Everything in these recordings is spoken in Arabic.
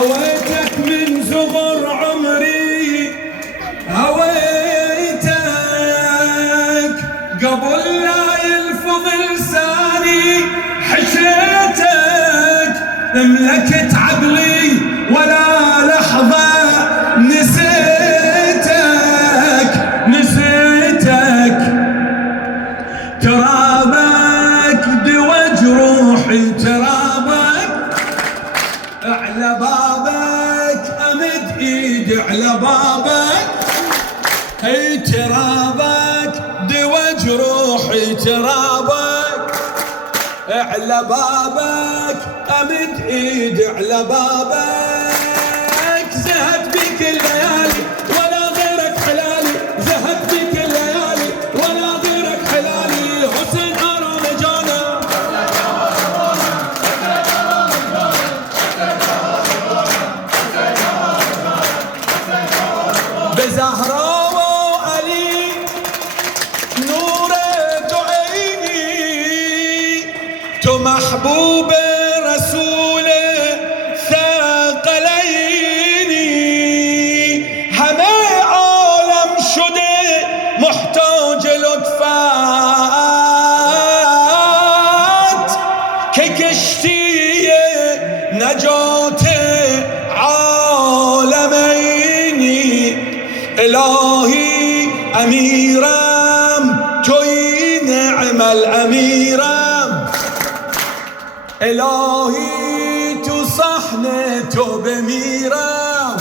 هويتك من زغر عمري، هويتك قبل لا يلفظ لساني، حشيتك ملكت عقلي ولا لحظة نسيتك ترابك دوا جروحي، ترابك على بابك امد ايدي على بابك، هي ترابك دوا جروحي، ترابك على بابك امد ايدي على بابك. زهت بك الليالي ولا غيرك حلالي، زهت بك الليالي ولا غيرك حلالي، حسين حرام جانا بزهراء وعلي نور عيني، تو محبوب رسول ثقليني، همه عالم شده محتاج لطفت، که کشتی نجات عالمینی. الهی امیرم توی نعم الامیرم، الهی تو صحنه تو بمیرم،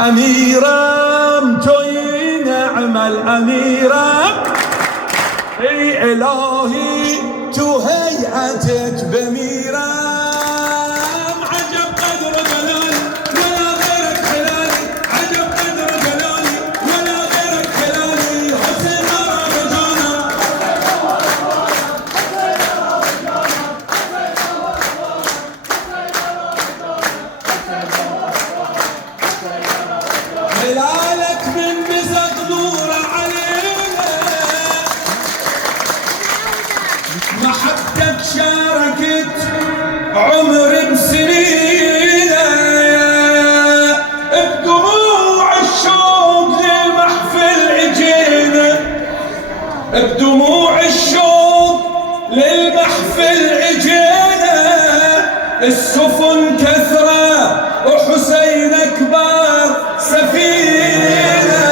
امیرم توی نعم الامیرم، ای الهی تو هیئتت بمیرم. عجب قدر جلالی ولا غيرك حلالي، عجب قدر جلالی ولا غيرك حلالي، حسين حرام جانا هلالك من بزق نور علينا، محبتك شاركت عمر بسنينه، بدموع الشوق للمحفل اجينا، بدموع الشوق للمحفل اجينا، السفن كثرة وحسين اكبر سفينة،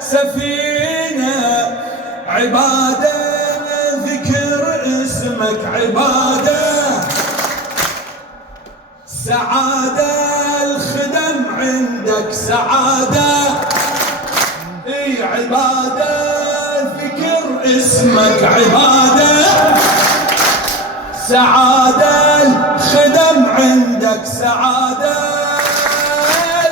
سفينة عبادة ذكر اسمك عبادة، سعادة الخدم عندك سعادة، اي عبادة ذكر اسمك عبادة، سعادة الخدم عندك سعادة.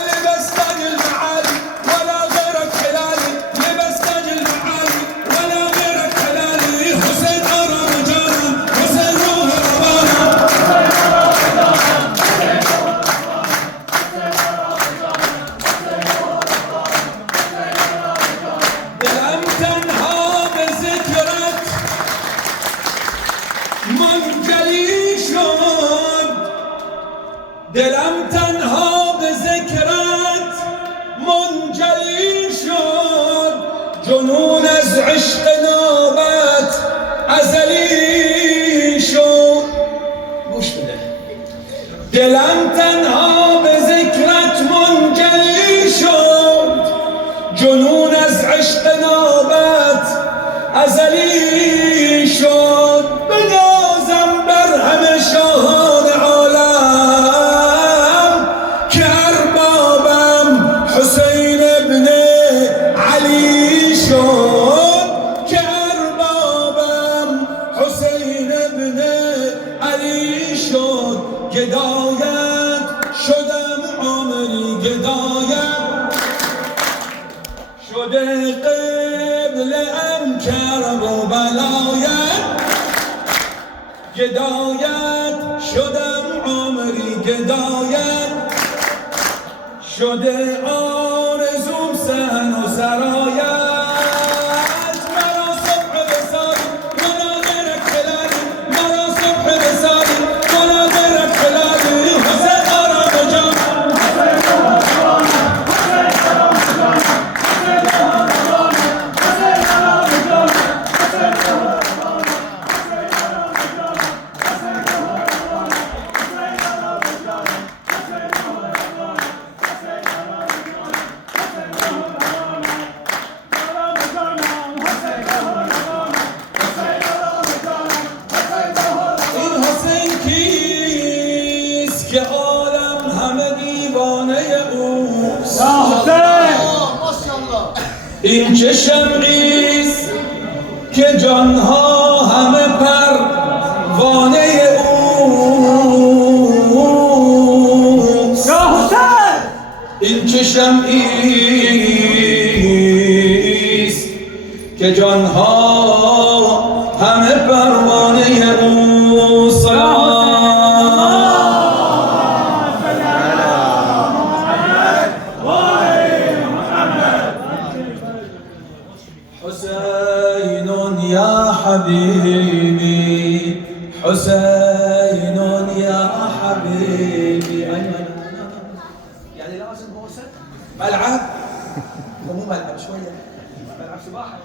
لبس تاج المعالي ولا غيرك حلالي، لبس تاج المعالي ولا غيرك حلالي، حسين حرام جانا، حسين روح ربانا. دلم تنها بذكرك منجلي شد، دلم تنها بذكرت منجلي شد، جنون از عشق نابت ازلی شد. گوش بده. دلم تنها بذکرت منجلی شد، جنون از عشق نابت ازلی شد، بنازم بر همه شاهان عالم که اربابم حسین ابن علی شد، که اربابم حسین ابن علی شد. گدایت شدم عمری، گدایت شده قبله ام کرب و بلایت، گدایت شدم عمری، گدایت شده آرزوم سن و سرایت. مرا صبح بساری ولا غیرک حلالی، مرا صبح بساری ولا غیرک حلالی، حسین این که شمعیست که جانها همه پروانه اوست. این که شمعیست که جانها همه پروانه اوست. حسين يا حبيبي حسين يا حبيبي. يعني لازم بوسه ملعب مو ملعب شويه ملعب سباحه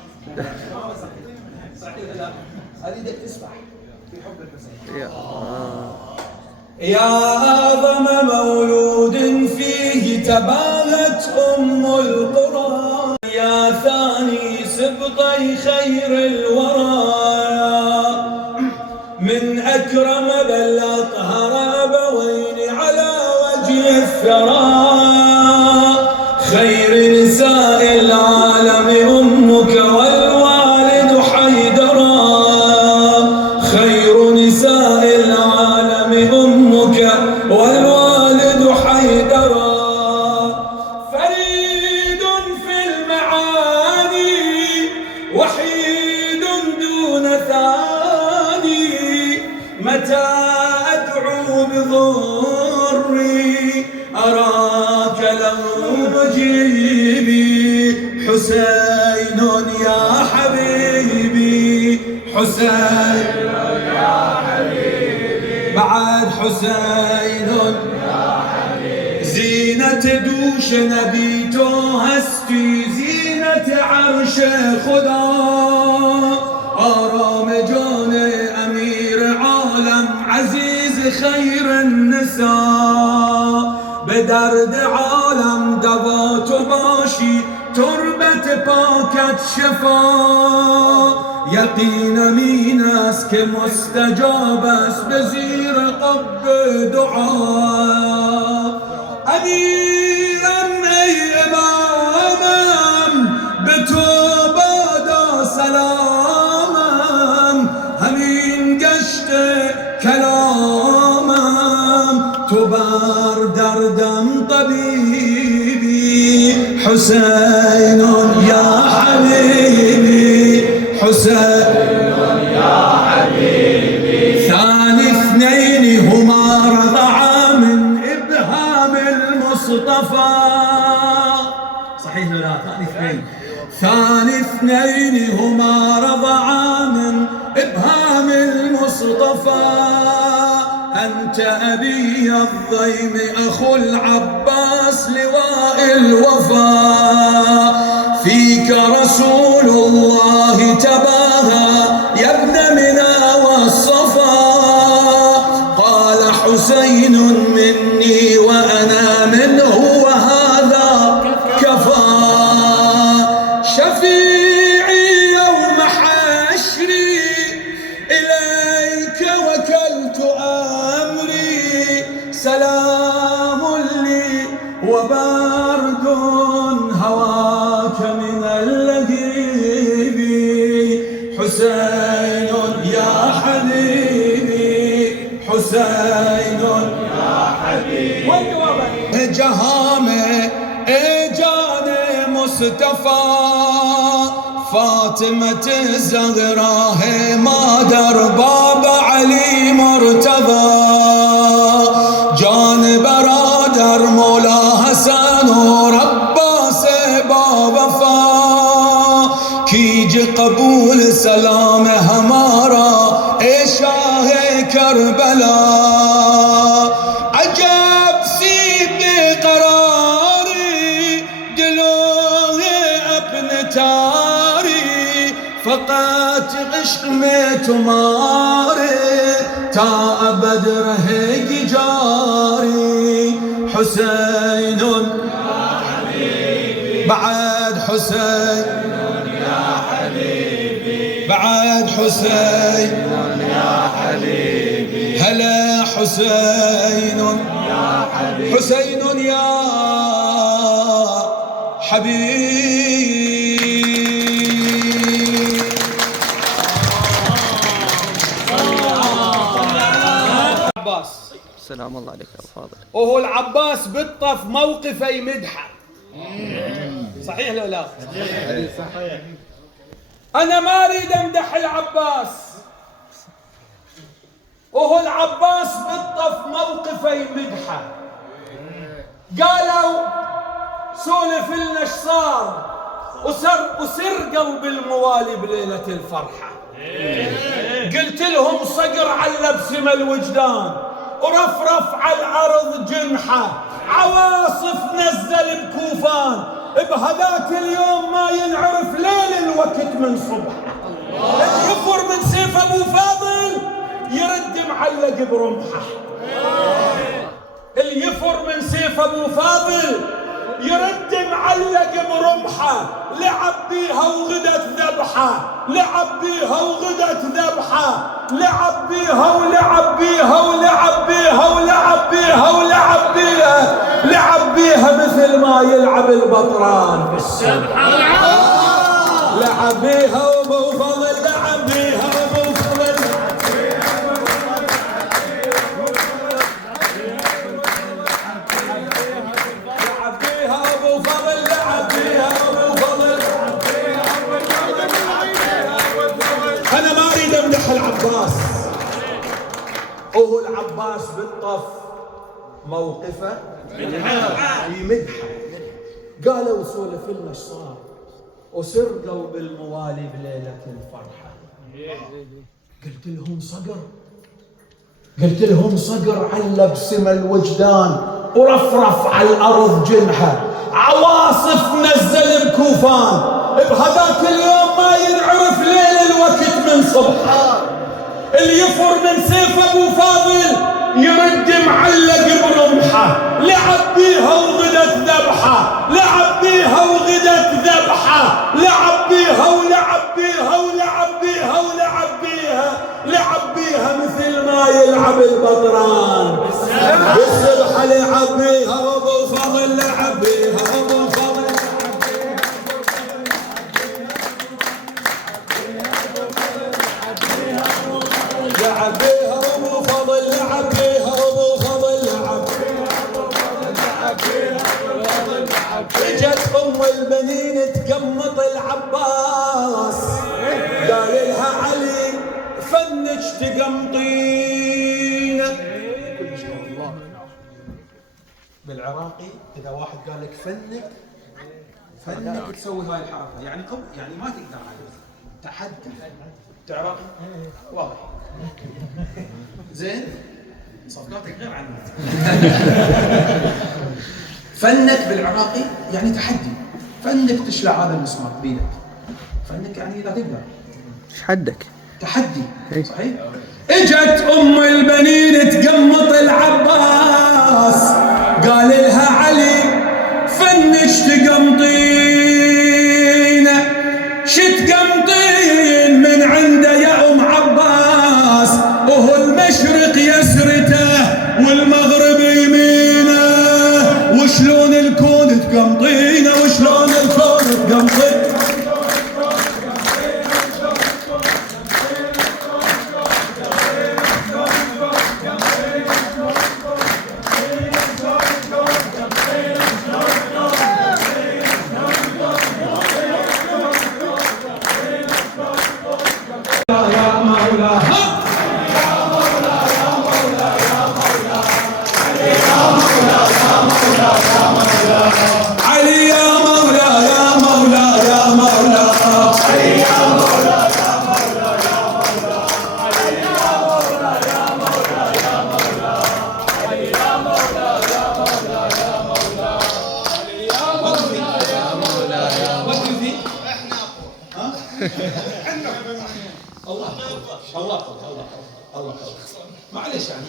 صحيح ولا لا؟ اريدك تسبح في حب الحسين. يا أعظم مولود فيه تباهت أم القرى، يا ثاني سبطي خير الورى، من أكرم بل أطهر أبوين على وجه الثرى، خير نساء العالم أمك والوالد حيدرا، خير نساء العالم أمك والوالد حيدرا، فريد في المعاني وحيد دون ثاني، متى أدعو بضري أراك لو مجيبي. حسين يا حبيبي حسين يا حبيبي بعد حسين يا حبيبي، زينة دوش نبی تو هستی، زینت عرش خدا، آرام جان امیر عالم عزیز خیر النساء، به درد عالم دوا تو باشی، تربت پاکت شفا، یقین امین است که مستجاب است به زیر قبر دعا. امیرم ای امامم به تو بادا سلامم، همین گشت کلامم تو بر دردم طبیبی. حسین یا حبیبی حسین یا حبیبی، ثاني اثنين هما رضعا من إبهام المصطفى. صحيح ولا لا؟ ثاني اثنين، ثاني اثنين هما رضعا من إبهام المصطفى، أنت أبي الضيم أخو العباس لواء الوفا، فيك رسول الله تباهى يا ابن منى والصفا، قال حسين مني وأنا منه وهذا كفى، شفيعي يوم حشري إليك وكلت أمري، سلام لي وبرد هواك من اللهيب. حسين يا حبيبي حسين يا حبيبي، جهام جان مصطفى، فاطمة الزهراء مادر باب علي مرتضى، جان برادر مولا حسن اور عباس با وفا، کیج قبول سلام ہمارا اے شاہ کربلا، عجب سی بے قراری دلوں ہے اپنے تاری، فقط عشق میں تمہارے تا ابد رہے گی جاری. حسین یا حبیبی بعد حسین یا حبیبی بعد حسين يا حبيبي هلا حسين يا حبيبي حسين يا حبيب. عباس سلام الله عليك يا فاضل. وهو العباس بالطف موقفه يمدحه. صحيح لو لا؟ صحيح. انا ما اريد امدح العباس، وهو العباس بالطف موقفه يمدحه. قالوا سولف لنا ايش صار وسر قلب الموالي بليله الفرحه. قلت لهم صقر على بسم الوجدان ورفرف على الارض جنحه، عواصف نزل بكوفان، بهذاك اليوم ما ينعرف ليل الوقت من صبحه. يفر من سيف ابو فاضل يرد معلق برمحه. اللي يفر من سيف ابو فاضل يرد معلق برمحه. لعب بيها وغدت ذبحه، لعب بيها وغدت ذبحه، لعب بيها ولعب بيها ولعب بيها ولعب بيها ولعب بيها، لعب بيها مثل ما يلعب البطران بالسبحه. لعب بيها وابو فضل، لعب بيها وابو فضل، لعب بيها وابو فضل، لعب بيها وابو فضل. انا ما اريد امدح العباس، وهو العباس بالطف موقفه يمدحه. قالوا سولف لنا ايش صار وسر قلب الموالي بليله الفرحه. قلت لهم صقر على بسم الوجدان ورفرف على الارض جنحه، عواصف نزل بكوفان، بهذاك اليوم ما ينعرف ليل الوقت من صبحه. اللي يفر من سيف ابو فاضل يرد معلق برمحه. لعب بيها وغدت ذبحه، لعب بيها وغدت ذبحه، لعب بيها ولعب بيها ولعب بيها ولعب بيها، لعب بيها مثل ما يلعب البطران بالسبحه. لعب بيها وابو فضل، لعب بيها وابو فضل، لعب بيها وابو فضل، لعب بيها وابو فضل، لعب اجت ام البنين تقمط العباس، قال لها علي فنج تقمطين. بالعراقي اذا واحد قال لك فنك تسوي هاي الحركه، يعني قوي، يعني ما تقدر عليه، تحدي. تعرف واضح زين، صفقاتك غير عنه. فنك بالعراقي يعني تحدي، فنك تشلع هذا المسمار بيدك، فنك يعني اذا تقدر. ايش حدك؟ تحدي، صحيح؟ اجت ام البنين تقمط العباس، قال لها علي فنش تقمطين. شتقمطين من عنده يا ام عباس، وهو المشرق يسرته والمغرب يمينه، وشلون الكون تقمطينه، وشلون الكون تقمطينه. الله معليش يعني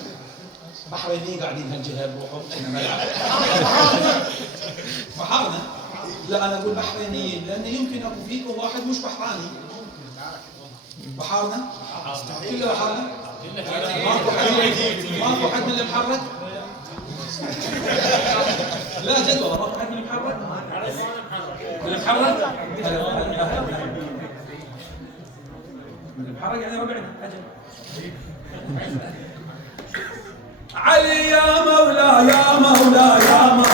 بحريني قاعدين هالجهه بروحهم احنا ملعب بحارنا. لا انا اقول بحرينيين لان يمكن اكو فيكم واحد مش بحراني. بحارنا كله بحارنا، ماكو حد من اللي محرك. لا جد والله ماكو حد من اللي محرك. المحرق المحرق يعني ربعنا أجل. علي يا مولا يا مولا يا مولا